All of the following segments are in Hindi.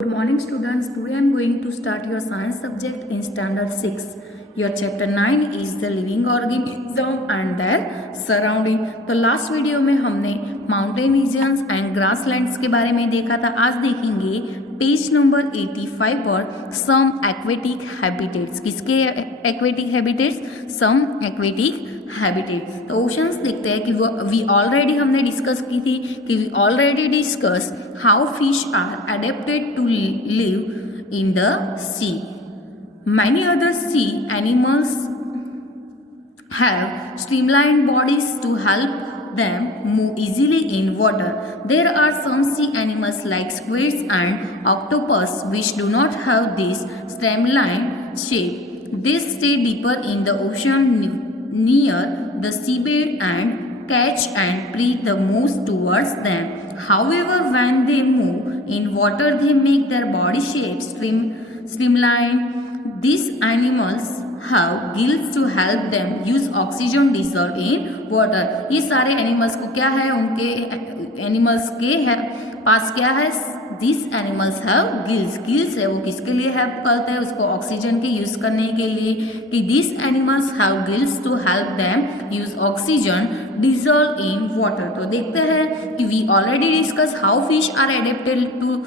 Good morning students. Today I am going to start your science subject in standard 6. Your chapter 9 is the living organism and their surrounding. तो लास्ट वीडियो में हमने माउंटेन रीजन्स एंड ग्रासलैंड्स के बारे में देखा था. आज देखेंगे पेज नंबर 85 पर सम एक्वेटिक हैबिटेट्स. किसके एक्वेटिक हैबिटेट्स? सम एक्वेटिक हैबिटेट. तो ओशंस देखते हैं कि वी ऑलरेडी हमने डिस्कस की थी कि we already discuss how fish are adapted to live in the sea. Many other sea animals have streamline bodies to help them move easily in water. There are some sea animals like squids and octopus which do not have this streamline shape. They stay deeper in the ocean near the seabed and catch and prey the most towards them. However, when they move in water, they make their body shape streamline. These animals have gills to help them use oxygen dissolved in water. ये सारे एनिमल्स को क्या है, उनके एनिमल्स के है पास क्या है? These animals have gills. Gills है वो किसके लिए हेल्प करते हैं? उसको ऑक्सीजन के यूज करने के लिए. कि these animals have gills to help them use oxygen dissolved in water. तो देखते हैं कि we already discuss how fish are adapted to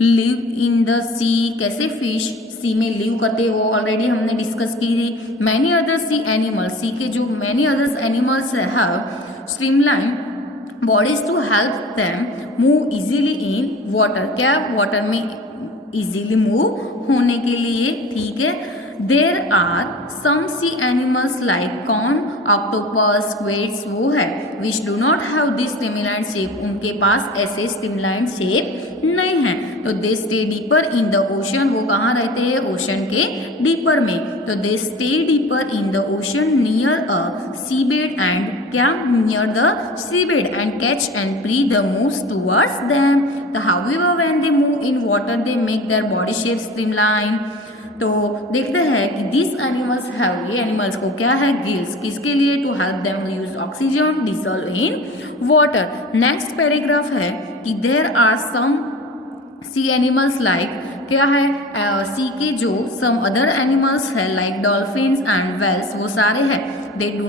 live in the sea. कैसे फिश सी में लिव करते हैं वो ऑलरेडी हमने डिस्कस की थी. Many other sea animals, sea के जो many others animals have streamline bodies to help them move easily in water. क्या? वाटर में इजीली मूव होने के लिए. ठीक है. There are some sea animals like corn, octopus, squids वो है which do not have this streamline shape. उनके पास ऐसे स्ट्रीमलाइन शेप नहीं है. तो they stay deeper in the ocean. वो कहाँ रहते हैं? ओशन के डीपर में. तो they stay deeper in the ocean near a seabed and क्या? Near the seabed and catch and prey the moves towards them. तो however when they move in water they make their body shape streamline. तो देखते हैं कि दिस एनिमल्स हैव, ये एनिमल्स को क्या है? गिल्स. किसके लिए? To help them use oxygen dissolve in water. Next paragraph है कि there are some sea animals like क्या है? सी के जो सम अदर एनिमल्स है लाइक डॉल्फिन्स एंड वेल्स वो सारे हैं. They do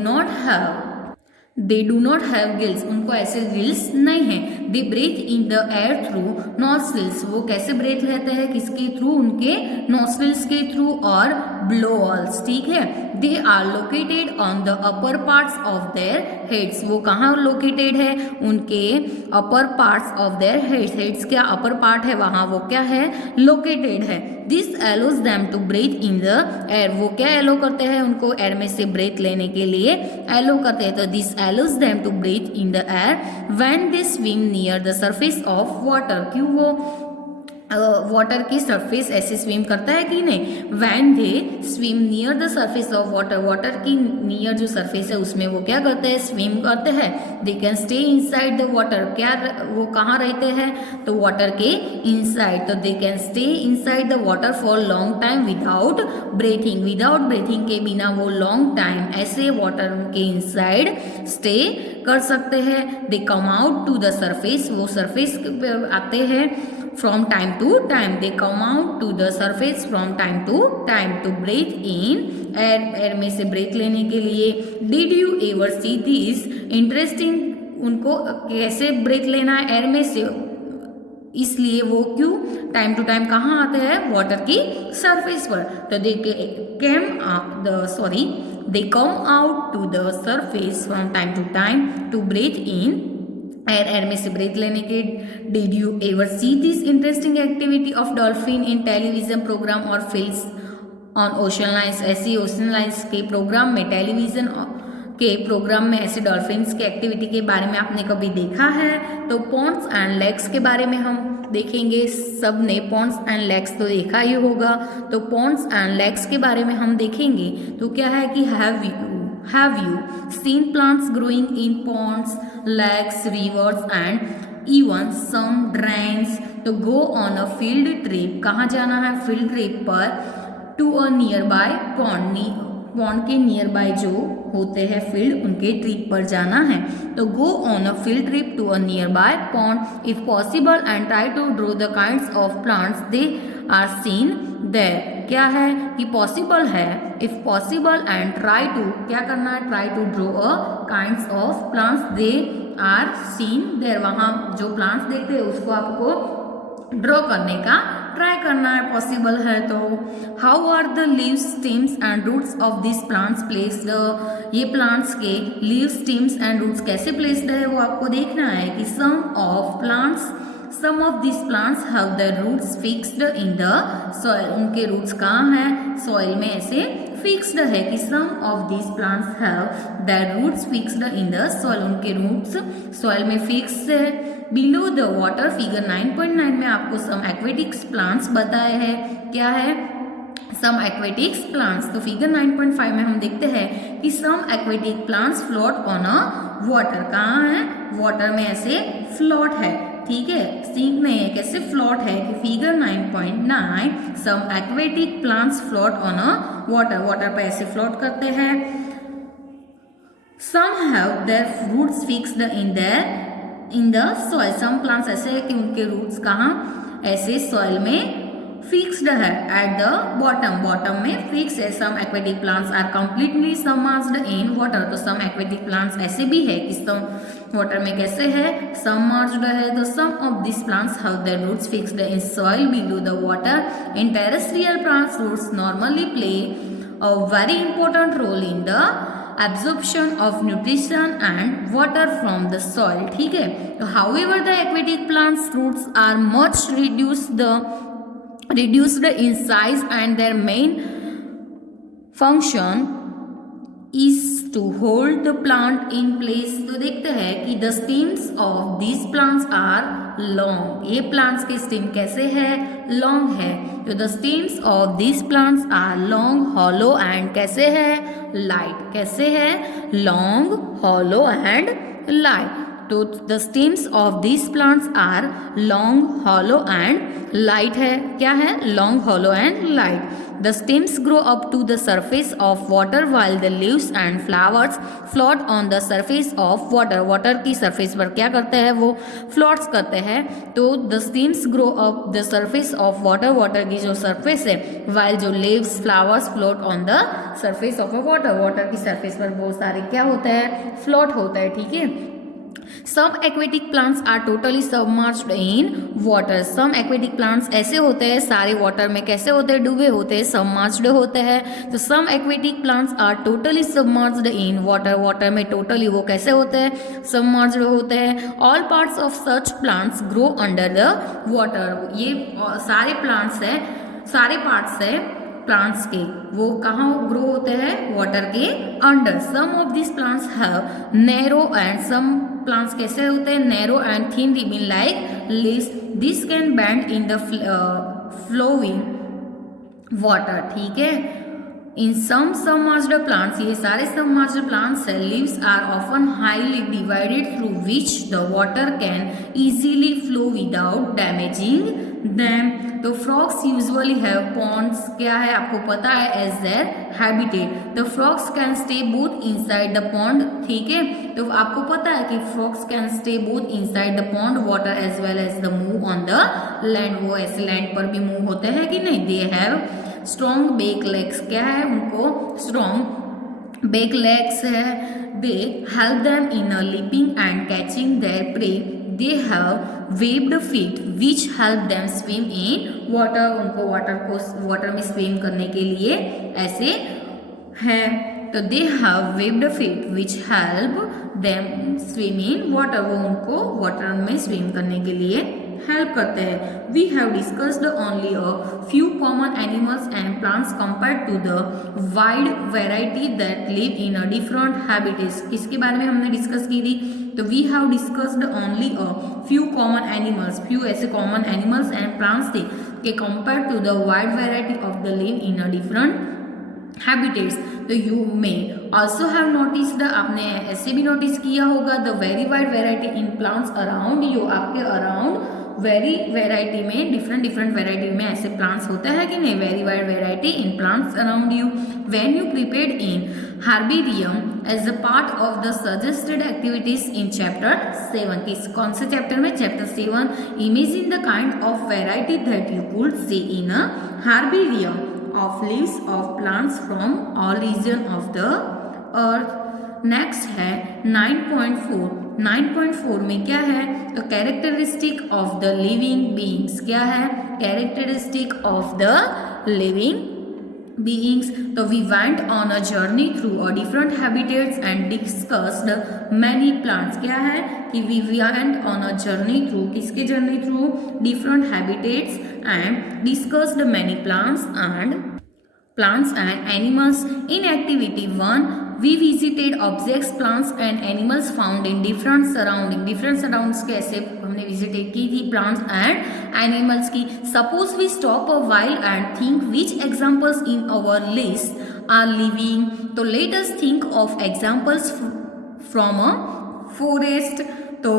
not have gills. उनको ऐसे गिल्स नहीं है. They breathe in the air through nostrils. वो कैसे ब्रीथ लेते हैं? किसके थ्रू? उनके नॉस्ट्रिल्स के थ्रू और ब्लोअल्स. ठीक है. They are located on the upper parts of their heads. वो कहाँ लोकेटेड है? उनके upper parts of their heads. Heads क्या अपर पार्ट है वहाँ वो क्या है? लोकेटेड है. This allows them to breathe in the air. वो क्या एलो करते हैं? उनको एयर में से ब्रीथ लेने के लिए एलो करते हैं. तो this allows them to breathe in the air when they swim near the surface of water. क्यों? वो वाटर की सरफेस ऐसे स्विम करता है कि नहीं? When they swim near the surface of water. Water की नियर जो सरफेस है उसमें वो क्या करते हैं? स्विम करते हैं. दे can stay inside the water. क्या वो कहाँ रहते हैं? तो वाटर के इनसाइड. तो they can stay inside the water for long time without breathing. Without breathing के बिना वो लॉन्ग टाइम ऐसे वाटर के इनसाइड स्टे कर सकते हैं. They come out to the surface. वो सरफेस पे आते हैं from time to time. They come out to the surface from time to time to breathe in air. air में से breath लेने के लिए. Did you ever see this interesting? उनको कैसे breath लेना है एयर में से? इसलिए वो क्यों टाइम टू टाइम कहाँ आते हैं? वाटर की सरफेस पर. तो they come out to the surface from time to time to breathe in air. Air में से ब्रीथ लेने के. Did you ever see this interesting activity of dolphin in television programme और फिल्म्स ऑन ओशन लाइन्स. ऐसी ओशन लाइन्स के प्रोग्राम में, टेलीविजन के प्रोग्राम में ऐसे डॉल्फिन्स के एक्टिविटी के बारे में आपने कभी देखा है? तो पॉन्ड्स एंड लेक्स के बारे में हम देखेंगे. सब ने पॉन्ड्स एंड लेक्स तो देखा ही होगा. तो पॉन्ड्स एंड लेक्स के बारे में हम देखेंगे. तो क्या है कि Have you seen plants growing in ponds, lakes, rivers and even some drains? तो go on a field trip. कहाँ जाना है? field trip पर. To a nearby pond. pond के nearby जो होते हैं फील्ड, उनके ट्रिप पर जाना है। तो go on a field trip to a nearby pond if possible and try to draw the kinds of plants they are seen there. क्या है कि पॉसिबल है, if possible and try to, क्या करना है, try to draw a kinds of plants they are seen there, वहाँ जो प्लांट्स देखते हैं उसको आपको ड्रॉ करने का ट्राई करना है, पॉसिबल है तो। How are the leaves, stems and roots of this plants placed, ये प्लांट्स के लीव्स, स्टेम्स एंड रूट्स कैसे प्लेस्ड है वो आपको देखना है कि some of these plants have their roots fixed in the soil, उनके रूट्स कहाँ हैं, सॉइल में ऐसे फिक्स्ड है कि some of these plants have their roots fixed in the soil, उनके रूट्स सॉइल में फिक्स है। बिलो द वाटर फिगर 9.9 में आपको सम एक्वेटिक्स प्लांट्स बताए हैं, क्या है, सम एक्वेटिक्स प्लांट्स। तो फिगर 9.5 में हम देखते हैं कि some aquatic plants float on a water, कहाँ है, वाटर में ऐसे फ्लोट है, ठीक है, सीखने हैं कैसे फ्लोट है कि figure 9.9 some aquatic plants float on a water, water पे ऐसे फ्लोट करते हैं। Some have their roots fixed in the soil, some plants ऐसे है कि उनके रूट्स कहाँ ऐसे सॉइल में फिक्स्ड है। एट द बॉटम, बॉटम में फिक्स है। Some aquatic plants are completely submerged in water, तो सम एक्वेटिक प्लांट्स ऐसे भी है कि सम वाटर में कैसे है, सबमर्ज्ड है। तो some of this plants have their roots fixed in soil below the water. In terrestrial plants roots normally play a very important role in the absorption of nutrition and water from the soil, ठीक है। तो however the aquatic plants roots are much reduced in size and their main function is to hold the plant in place। तो देखते हैं कि the stems of these plants are long, ये plants के stem कैसे है, long है। तो the stems of these plants are long, hollow and कैसे है, light, कैसे है, long, hollow and light। तो the stems of these plants are long, hollow and light है, क्या है, long, hollow and light। The stems grow up to the surface of water while the leaves and flowers float on the surface of water। water की surface पर क्या करते हैं, वो floats करते हैं। तो the stems grow up the surface of water, water की जो surface है, while जो leaves, flowers float on the surface of a water, water की surface पर बहुत सारे क्या होता है, float होता है, ठीक है। Some aquatic plants are totally submerged in water, some aquatic plants ऐसे होते हैं सारे वाटर में कैसे होते हैं, डूबे होते हैं, submerged होते हैं। तो some aquatic plants are totally submerged in water, water में totally वो कैसे होते हैं, submerged होते हैं। All parts of such plants grow under the water, ये सारे plants हैं, सारे parts हैं प्लांट्स के, वो कहाँ ग्रो होते हैं, वाटर के under. Some of this plants have narrow and, some plants कैसे होते हैं, narrow and thin ribbon like leaves, this can bend in the flowing water, ठीक है। इन सम सबमर्ज्ड प्लांट्स, ये सारे सबमर्ज्ड प्लांट्स है, leaves are often highly divided through which the water can easily flow without damaging them. तो फ्रॉग्स यूजुअली हैव पॉन्ड्स, क्या है आपको पता है, as their habitat. The frogs can stay both inside the pond, ठीक है। तो आपको पता है कि frogs can stay both inside the pond water as well as the move on the land, वो ऐसे लैंड पर भी मूव होते हैं कि नहीं। They have strong back legs, क्या है उनको स्ट्रॉन्ग बेक लेग्स है। They help them in a leaping and catching their prey. They have webbed feet which help them swim in water, उनको वाटर में स्विम करने के लिए ऐसे है। तो they have webbed feet which help them swim in water, वो उनको वाटर में स्विम करने के लिए हेल्प करते हैं। We have discussed only a few common animals and plants compared to the wide variety that live in a different habitats। किसके बारे में हमने डिस्कस की थी, तो we have discussed only a few common animals, few ऐसे common animals and plants थे कि compared to the wide variety of the live in a different habitats। तो you may also have noticed, आपने ऐसे भी नोटिस किया होगा, the very wide variety in plants around you, आपके अराउंड वेरी वेराइटी में डिफरेंट वेराइटी में ऐसे प्लांट्स होते हैं कि नहीं, very wide variety in plants around you. When you prepared in herbarium as a part of the suggested activities in chapter 7. किस कौन से चैप्टर में? Chapter 7. Imagine the kind of variety that you could see in a herbarium of leaves of plants from all region of the earth. Next है 9.4. 9.4 में क्या है? तो characteristic of the living beings. क्या है? Characteristic of the living beings. So we went on a journey through a different habitats and discussed many plants. क्या है कि we went on a journey through, किसके journey through? Different habitats and discussed many plants and animals. In activity 1 we visited objects, plants and animals found in different surroundings. different surroundings कैसे हमने विजिट की थी? प्लांट्स एंड एनिमल्स की. Suppose we stop a while and think which examples in our list are living. तो let us think of examples from a forest. तो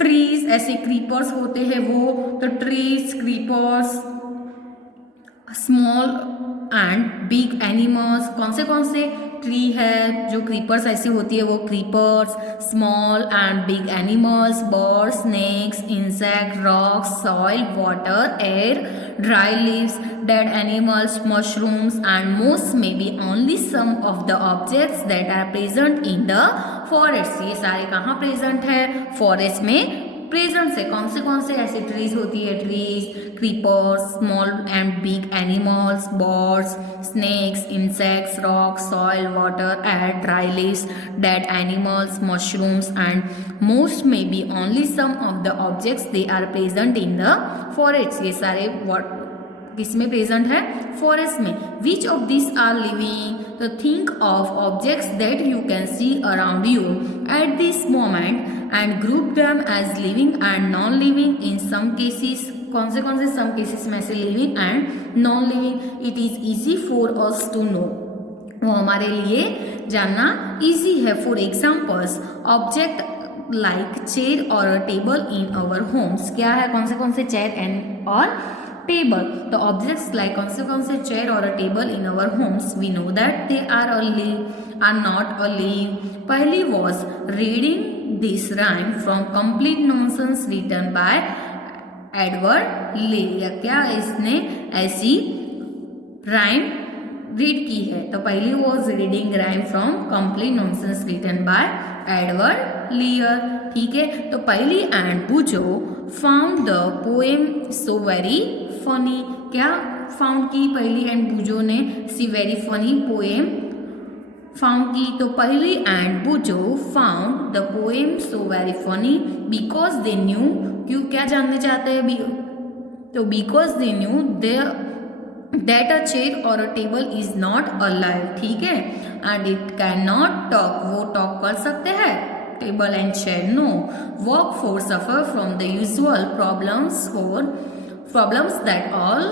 ट्रीज, ऐसे क्रीपर्स होते हैं वो, तो trees, creepers, small and big animals. कौन से ट्री है जो क्रीपर्स ऐसी होती है वो creepers, small and big animals, birds, snakes, insect, rocks, soil, water, air, dry leaves, dead animals, mushrooms and most may be only some of the objects that are present in the forest. ये सारे कहाँ प्रेजेंट है? फॉरेस्ट में प्रेजेंट से. कौन से ऐसे ट्रीज होती है? Trees, creepers, small and big animals, birds, snakes, insects, rocks, soil, water, air, dry leaves, dead animals, mushrooms and most may be only some of the objects they are present in the forest. ये सारे किस में प्रेजेंट है? फॉरेस्ट में. Which of this are living? तो think of objects that you can see around you at this moment and group them as living and non-living in some cases. कौन से some cases में से living and non-living. It is easy for us to know. वो हमारे लिए जानना easy है. For examples, object like chair or a table in our homes. क्या है? कौन से chair and और table. तो objects like कौन से chair or a table in our homes, we know that they are not a live. पहली was reading this rhyme from complete nonsense written by Edward ले. क्या इसने ऐसी राइम रीड की है? तो Paheli was reading rhyme from complete nonsense written by Edward Lear. ठीक है. तो Paheli and Boojho found the poem so very funny. क्या फाउंड की? पहली एंड बुझो ने सी वेरी फनी पोएम फाउंड की. तो Paheli and Boojho found the poem so very funny because they knew. क्यों? क्या जानने चाहते हैं? तो because they knew that a chair और a table is not alive. ठीक है. And it can not talk. वो टॉक कर सकते हैं? Table and chair no. Work for suffer from the usual problems that all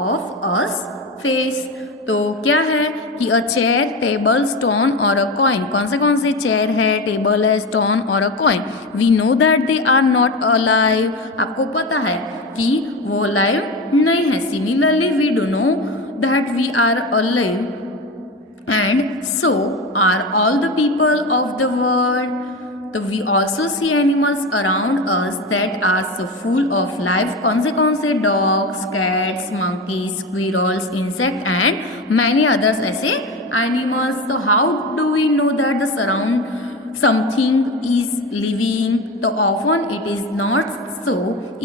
of us face. तो क्या है कि अ चेयर, टेबल, स्टोन और अ कॉइन. कौन से चेयर है, टेबल है, स्टोन और a coin. We know that they are not alive. आपको पता है कि वो अलाइव नहीं है. Similarly we do know that we are alive and so are all the people of the world. तो we also see animals around us that are so full of life. कौन से? Dogs, cats, monkeys, squirrels, insect and many others ऐसे एनिमल्स. तो how do we know that the surround something is living? तो often it is not so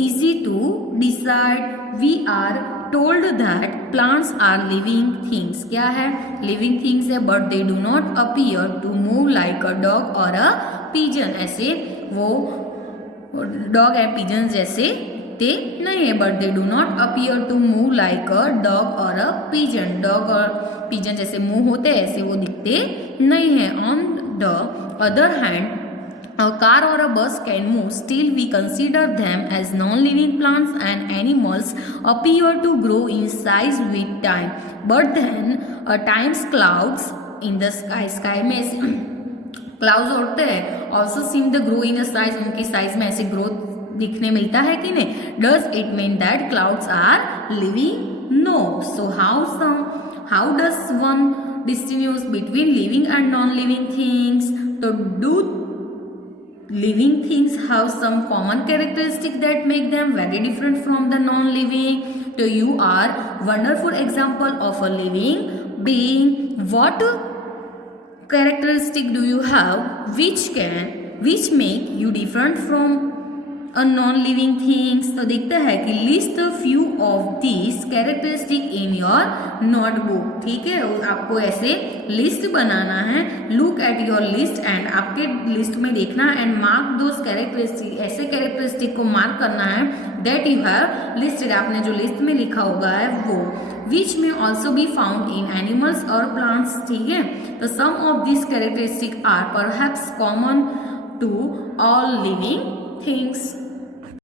easy to decide. We are told that plants are living things. क्या है? living things है, but they do not appear to move like a dog or a pigeon. ऐसे वो dog and pigeon जैसे ते नहीं है, but they do not appear to move like a dog or a pigeon. dog और pigeon जैसे मुंह होते हैं ऐसे वो दिखते नहीं है. on the other hand, a car or a bus can move. Still, we consider them as non-living. Plants and animals appear to grow in size with time. But then, at times clouds in the sky. Sky में clouds होते हैं. Also seem to grow in a size. उनकी size में ऐसे growth दिखने मिलता है कि नहीं? Does it mean that clouds are living? No. So how does one distinguish between living and non-living things? So do living things have some common characteristics that make them very different from the non-living? So you are wonderful example of a living being. What characteristic do you have which make you different from a non-living things? तो देखते हैं कि list a few of these characteristic in your notebook. ठीक है, आपको ऐसे लिस्ट बनाना है. Look at your list and आपके लिस्ट में देखना एंड मार्क दोस कैरेक्टरिस्टिक. ऐसे कैरेक्टरिस्टिक को मार्क करना है दैट यू हैव लिस्टेड. आपने जो लिस्ट में लिखा होगा है वो. विच में also be found in animals और प्लांट्स. ठीक है, तो some of this characteristic are perhaps common to all living things.